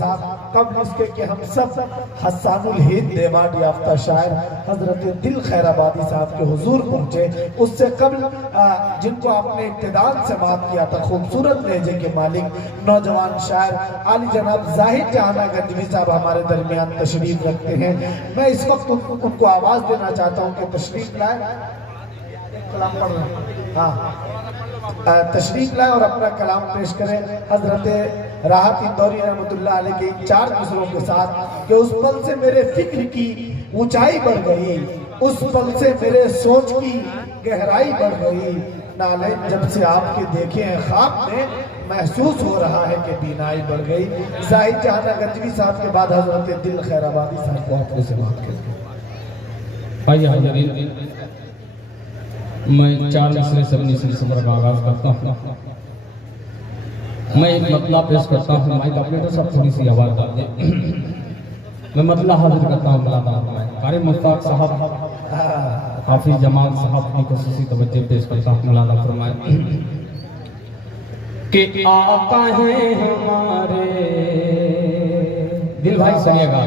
साथ कब्ल इसके कि हम सब हसानुल हिंद अवार्ड याफ्ता शायर हजरत दिल खैराबादी साहब के हुजूर पहुंचे, उससे कब्ल जिनको आपने इब्तिदान से बात किया था, खूबसूरत लहजे के मालिक नौजवान शायर आली जनाब जाहिद जहाना गंजवी साहब हमारे दरमियान तशरीफ रखते हैं। मैं इस वक्त उनको आवाज देना चाहता हूँ कि तशरीफ लाए, कलाम पढ़ रहे हैं, हाँ तशरीफ लाए और अपना कलाम पेश करें। हजरत राहत इंदौरी रहमतुल्लाह अलैह के इन 4 मिसरों के साथ कि उस पल से मेरे फिक्र की ऊंचाई बढ़ गई, उस पल से मेरे सोच की गहराई बढ़ गई, नालैन जब से आपके देखे हैं ख्वाब में महसूस हो रहा है कि बीनाई बढ़ गई। जाहिद जहाना गंजवी साहब के बाद हजरत दिल खैराबादी साहब को आपने से बात करें। मैं 4 मिसरे से अपनी सिलसिले का आगाज करता हूँ। मैं एक मतला पेश करता हूँ। माइक ऑपरेटर साहब थोड़ी सी आवाज डाल दे। मैं मतला हाजिर करता हूँ। कारी मुश्ताक साहब, हाफिज जमाल साहब की खुसूसी तवज्जो पेश करता हूँ। मौलाना फरमाए कि आका है हमारे, दिल भाई सुनिएगा,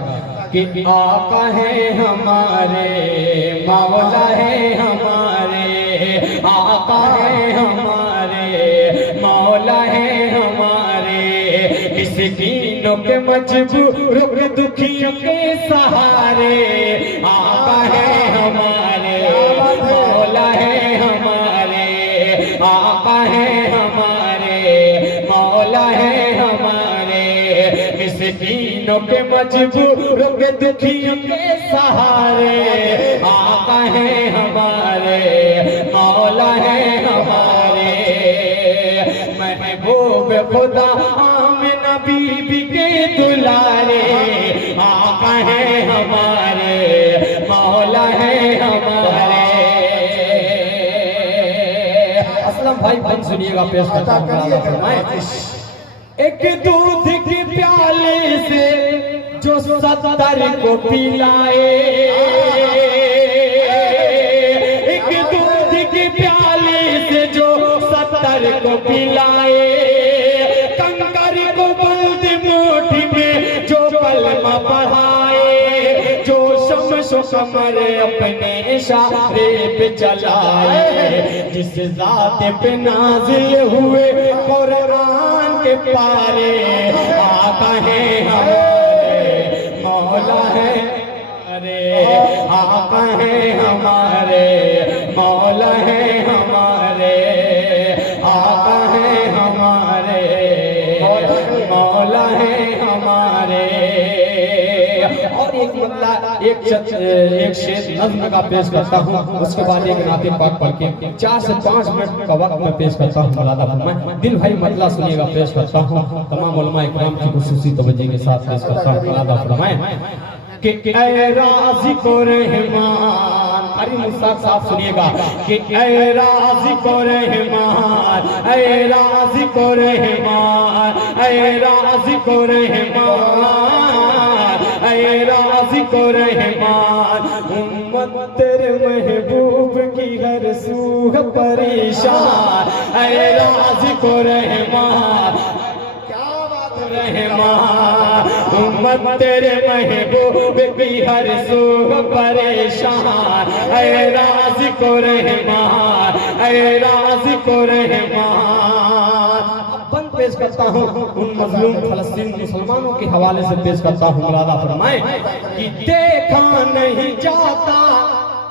कि आका है हमारे, मौला है हमारे, आका है हमारे, मौला है हमारे, मिस्कीनों के मजबूरों के दुखियों के सहारे, आका है हमारे, मौला है हमारे, आका है हमारे, मौला है हमारे, मिस्कीनों के मजबूरों के दुखियों के सहारे, आका है हमारे, मौला है हमारे, महबूब खुदा आमिना बीबी के दुलारे, आका है हमारे, मौला है हमारे। असलम भाई बन सुनिएगा, पेश करता हूँ। एक दूध के प्याले से जो 70 को पिलाए, एक दूध के प्याले से जो 70 को पिलाए, कंकर को बंद मुट्ठी में जो कलमा पढ़ाए, जो शमशो कमर अपने इशारे पे चलाए, जिस जात पे नाजिल हुए कुरान के पारे, आका है हमारे, मौला है हमारे, आका है हमारे, मौला है हमारे, आका है हमारे, मौला है हमारे। और एक शेर नज़्म का पेश करता हूँ, उसके बाद एक नाते पाक पढ़ के 4 से 5 मिनट का वक्त में पेश करता हूँ। मौलाना फरमाए, दिल भाई मतला सुनिएगा, पेश करता हूँ। तमाम उलमा इकराम की खुसूसी तवज्जो के साथ पेश करता हूँ। मौलाना फरमाए कि ऐ राज़िक़ ओ रहमान, कारी मुश्ताक साहब सुनिएगा, कि ऐ राज़िक़ ओ रहमान, ऐ राज़िक़ ओ रहमान, ऐ राज़िक़ ओ रहमान, ऐ राज़िक़ ओ रहमान, उम्मत तेरे महबूब की हर सूह परेशान, ऐ राज़िक़ ओ रहमान, रहमान, उम्मत तेरे महबूब की हर सूह परेशान, ऐ राज़िक़ ओ रहमान, ऐ राज़िक़ ओ रहमान। अब पेश करता हूँ उन मजलूम फलस्तीन मुसलमानों के हवाले से पेश करता हूँ। मौलाना फरमाए कि देखा नहीं जाता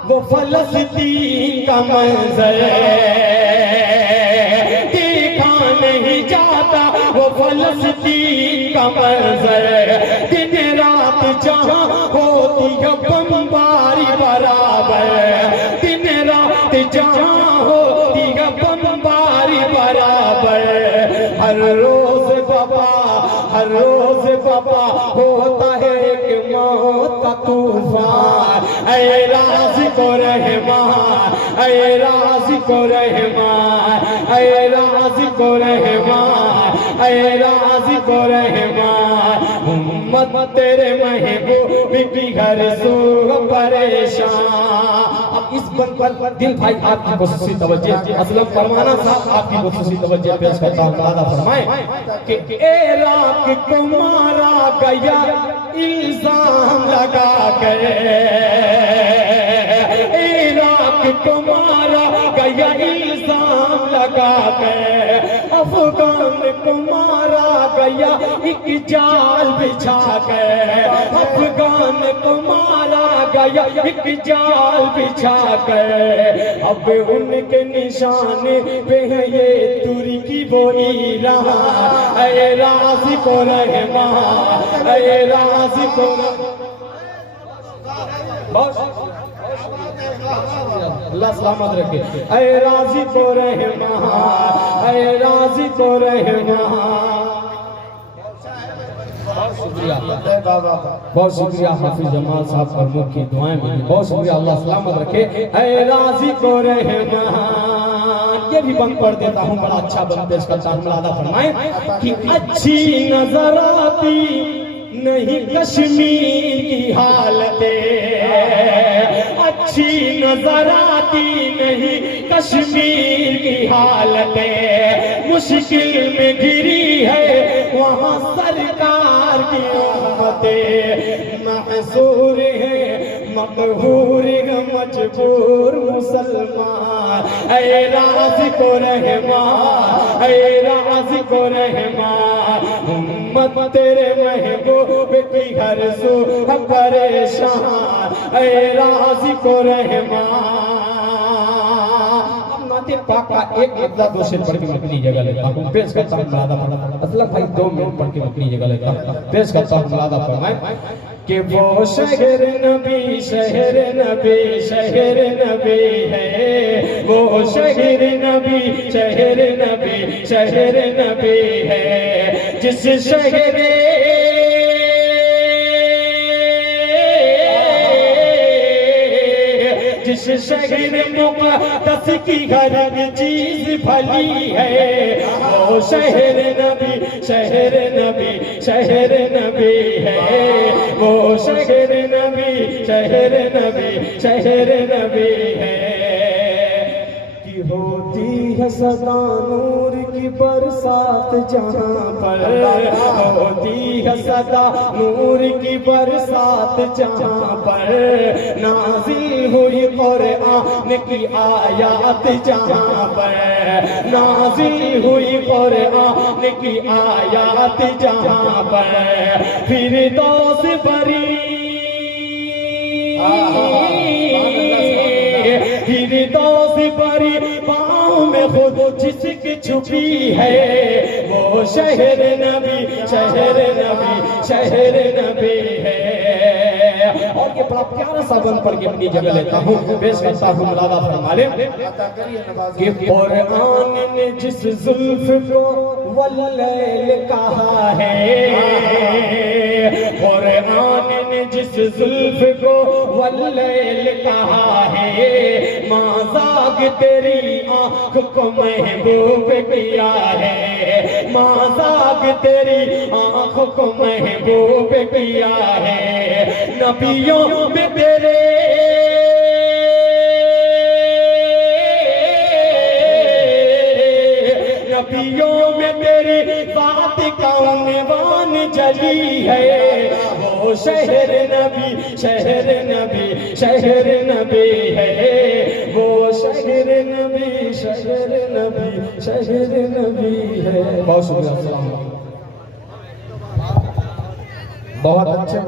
वो फलस्तीन का मंजर, देखा नहीं जाता वो फलस्तीन का मंजर, दिन रात जहाँ होती है बमबारी बराबर, दिन रात जहाँ होती है बमबारी बराबर, हर रोज बाबा, हर रोज बाबा होता है एक मौत का तूफान, ऐ राज़िक़ ओ रहमान, ऐ राज़िक़ ओ रहमान, ऐ राज़िक़ ओ रहमान, ऐ राज़िक़ ओ रहमान, उम्मत तेरे महबूब की हर सूह परेशान। अब इस बंद पर दिल भाई आपकी खुसूसी तवज्जो, असलम परवाना साहब आपकी खुसूसी तवज्जो पेश करता हूँ। मौलाना फरमाए कि ए राख को मारा गया इल्जाम लगा कर, इराक को मारा गया इल्जाम लगा कर, अफगान को मारा गया एक जाल बिछा कर, अफगान को मारा गया एक जाल बिछा कर। अब उनके निशाने पे है ये तुर्की वो ईरान, ऐ राज़ी को रहमान, ऐ राज़ी को अल्लाह सलामत रखे, ऐ राज़ी को रहमान, ऐ राज़ी को रहमान। बहुत शुक्रिया हाफिज जमाल साहब प्रमुख की दुआएं मिली, बहुत शुक्रिया, अल्लाह सलामत रखे, ऐ राज़ी को रहमान। ये भी बंद कर देता हूँ, बड़ा अच्छा बंद पेश करता हूँ, अदा फरमाएं कि अच्छी नजर आती नहीं कश्मीर की हालतें, अच्छी नजर आती नहीं कश्मीर की हालतें, मुश्किल में गिरी है वहाँ सरकार की उम्मतें, महसूर है मकहूर मजबूर मुसलमान, ऐ राज़ी को रहमान, ऐ राज़ी को रहमान। उम्मत तेरे महबूब की हर सू परेशान, ऐ राज़ी को रहमान। नाते पाक का एक मसला दो शेर पढ़ के मैं अपनी जगह लेता हूँ, पेश करता हूँ मुलादा असलम भाई 2 मिनट पढ़ के अपनी जगह लेता हूँ, पेश करता हूँ मुलादा फरमाए कि वो शहर नबी शहर नबी शहर नबी है, वो शहर नबी शहर नबी शहर नबी है, जिस शहर जिस शहर मुक़द्दस की हर चीज भली है, वो शहर नबी शहर नबी शहर नबी है, वो शहर नबी शहर नबी शहर नबी है। कि होती है सदा नूर की बरसात जहाँ पर, होती है सदा नूर की बरसात जहाँ पर, नाज़िल हुई कुरान की आयात जहाँ पर, नाज़िल हुई कुरान की आयात जहाँ पर, फिरदौस भरी फिरदौस भरी पाँव में खुद जिसकी छुपी है, वो शहर नबी शहर नबी शहर नबी है। और ये बड़ा प्यारा सा बंद पढ़ के अपनी जगह लेता हूँ, पेश करता हूँ मुलादा फरमाले कि कुरान ने जिस जुल्फ को वल्लैल कहा है, कुरान ने जिस जुल्फ को वल्लैल कहा है, माज़ाग तेरी आँख को महबूब किया है, माज़ाग तेरी आँख को महबूब किया है, नबियों में तेरे नबियों में तेरी बात का उन्वान जली है, वो शहर नबी शहर नबी शहर नबी है, वो शहर नबी शहर नबी शहर नबी है। बहुत शुक्रिया, बहुत अच्छे।